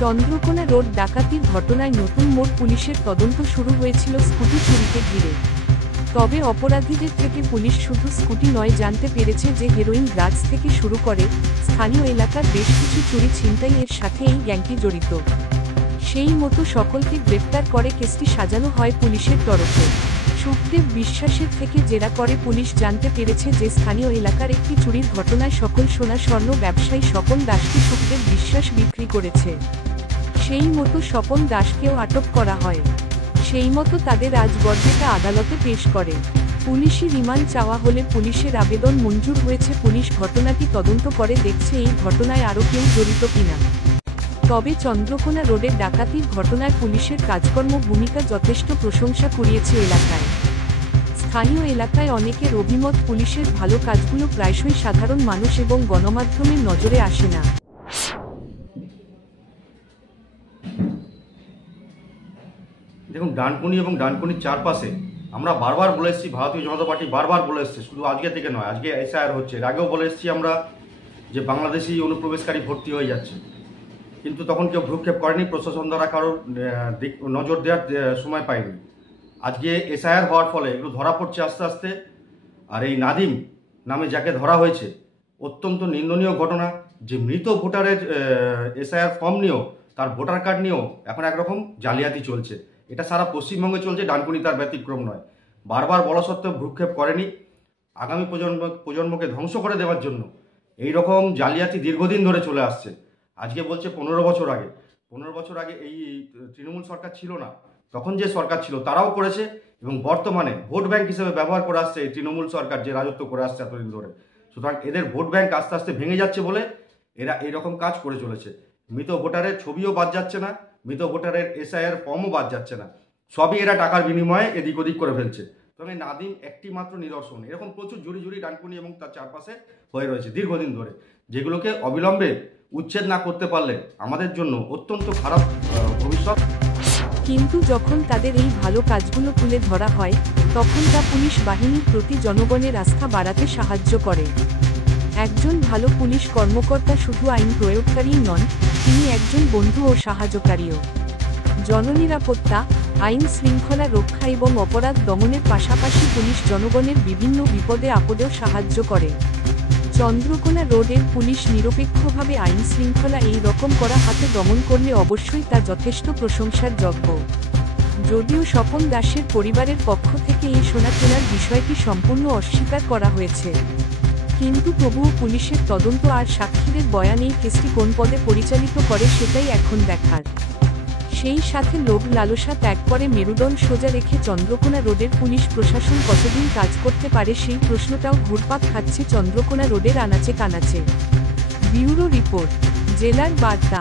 Chandrakona road ডাকাতির ঘটনায় নতুন মোড় পুলিশের তদন্ত শুরু হয়েছিল স্কুটি চুরিকে ঘিরে। তবে অপরাধীদের থেকে পুলিশ শুধু স্কুটি নয়, জানতে পেরেছে যে হেরোইন ড্রাগস থেকে শুরু করে স্থানীয় এলাকার বেশ কিছু চুরি ছিনতাইয়ের সাথে এই গ্যাংটি জড়িত। সেই মতো সকলকে গ্রেপ্তার করে কেসটি সাজানো হয় পুলিশের তরফে। সুখদেব বিশ্বাসের থেকে জেরা করে পুলিশ জানতে পেরেছে যে স্থানীয় এলাকার একটি চুরির ঘটনায় সকল সোনা স্বর্ণ ব্যবসায়ী স্বপন দাসকে সুখদেব বিশ্বাস বিক্রি করেছে। সেই মতো স্বপন দাসকেও আটক করা হয়। সেই মতো তাদের আজ বরপেটা আদালতে পেশ করে। পুলিশি রিমান্ড চাওয়া হলে পুলিশের আবেদন মঞ্জুর হয়েছে। পুলিশ ঘটনাটি তদন্ত করে দেখছে এই ঘটনায় আরও কেউ জড়িত কিনা। তবে চন্দ্রকোনা রোডের ডাকাতির ঘটনায় পুলিশের কাজকর্ম ভূমিকা যথেষ্ট প্রশংসা কুড়িয়েছে এলাকায়। স্থানীয় এলাকায় অনেকের অভিমত, পুলিশের ভালো কাজগুলো প্রায়শই সাধারণ মানুষ এবং গণমাধ্যমের নজরে আসে না। দেখুন, ডানকুনি এবং ডানকুনির চারপাশে আমরা বারবার বলে এসেছি, ভারতীয় জনতা পার্টি বারবার বলে এসছে, শুধু আজকে থেকে নয়, আজকে এসআইআর হচ্ছে, এর আগেও বলে এসেছি আমরা যে বাংলাদেশি অনুপ্রবেশকারী ভর্তি হয়ে যাচ্ছে, কিন্তু তখন কেউ ভ্রুক্ষেপ করেনি, প্রশাসন দ্বারা কারোর নজর দেওয়ার সময় পায়নি। আজকে এসআইআর হওয়ার ফলে এগুলো ধরা পড়ছে আস্তে আস্তে। আর এই নাদিম নামে যাকে ধরা হয়েছে, অত্যন্ত নিন্দনীয় ঘটনা যে মৃত ভোটারের এসআইআর ফর্ম নিয়েও, তার ভোটার কার্ড নিয়েও এখন একরকম জালিয়াতি চলছে। এটা সারা পশ্চিমবঙ্গে চলছে, ডানকুনি তার ব্যতিক্রম নয়। বারবার বলা সত্ত্বেও ভ্রুক্ষেপ করেনি। আগামী প্রজন্মকে ধ্বংস করে দেওয়ার জন্য এই রকম জালিয়াতি দীর্ঘদিন ধরে চলে আসছে। আজকে বলছে 15 বছর আগে, 15 বছর আগে এই তৃণমূল সরকার ছিল না, তখন যে সরকার ছিল তারাও করেছে, এবং বর্তমানে ভোট ব্যাংক হিসেবে ব্যবহার করে আসছে এই তৃণমূল সরকার, যে রাজত্ব করে আসছে এতদিন ধরে। সুতরাং এদের ভোট ব্যাংক আস্তে আস্তে ভেঙে যাচ্ছে বলে এরা এইরকম কাজ করে চলেছে। মৃত ভোটারের ছবিও বাদ যাচ্ছে না, মৃত ভোটারের এসআইআর ফর্মও বাদ যাচ্ছে না, সবই এরা টাকার বিনিময়ে এদিক ওদিক করে ফেলছে। তবে নাদিম একটি মাত্র নিদর্শন। এরকম প্রচুর জুড়ি ডানকুনি এবং তার চারপাশে হয়ে রয়েছে দীর্ঘদিন ধরে, যেগুলোকে অবিলম্বে উচ্ছেদ না করতে পারলে আমাদের জন্য অত্যন্ত খারাপ ভবিষ্যৎ। কিন্তু যখন তাদের এই ভালো কাজগুলো তুলে ধরা হয়, তখন তা পুলিশ বাহিনীর প্রতি জনগণের আস্থা বাড়াতে সাহায্য করে। একজন ভালো পুলিশ কর্মকর্তা শুধু আইন প্রয়োগকারীই নন, তিনি একজন বন্ধু ও সাহায্যকারীও। জননিরাপত্তা, আইন শৃঙ্খলা রক্ষা এবং অপরাধ দমনের পাশাপাশি পুলিশ জনগণের বিভিন্ন বিপদে আপদেও সাহায্য করে। চন্দ্রকোনা রোডের পুলিশ নিরপেক্ষভাবে আইন শৃঙ্খলা এই রকম করা হাতে দমন করলে অবশ্যই তা যথেষ্ট প্রশংসার যোগ্য। যদিও স্বপন দাসের পরিবারের পক্ষ থেকে এই সোনা কেনার বিষয়টি সম্পূর্ণ অস্বীকার করা হয়েছে, কিন্তু তবুও পুলিশের তদন্ত আর সাক্ষীদের বয়ান এই কেসটি কোন পদে পরিচালিত করে সেটাই এখন দেখার। সেই সাথে লোভ লালসা ত্যাগ করে মেরুদণ্ড সোজা রেখে চন্দ্রকোনা রোডের পুলিশ প্রশাসন কতদিন কাজ করতে পারে, সেই প্রশ্নটাও ঘুরপাক খাচ্ছে চন্দ্রকোনা রোডের আনাচে কানাচে। ব্যুরো রিপোর্ট, জেলার বার্তা।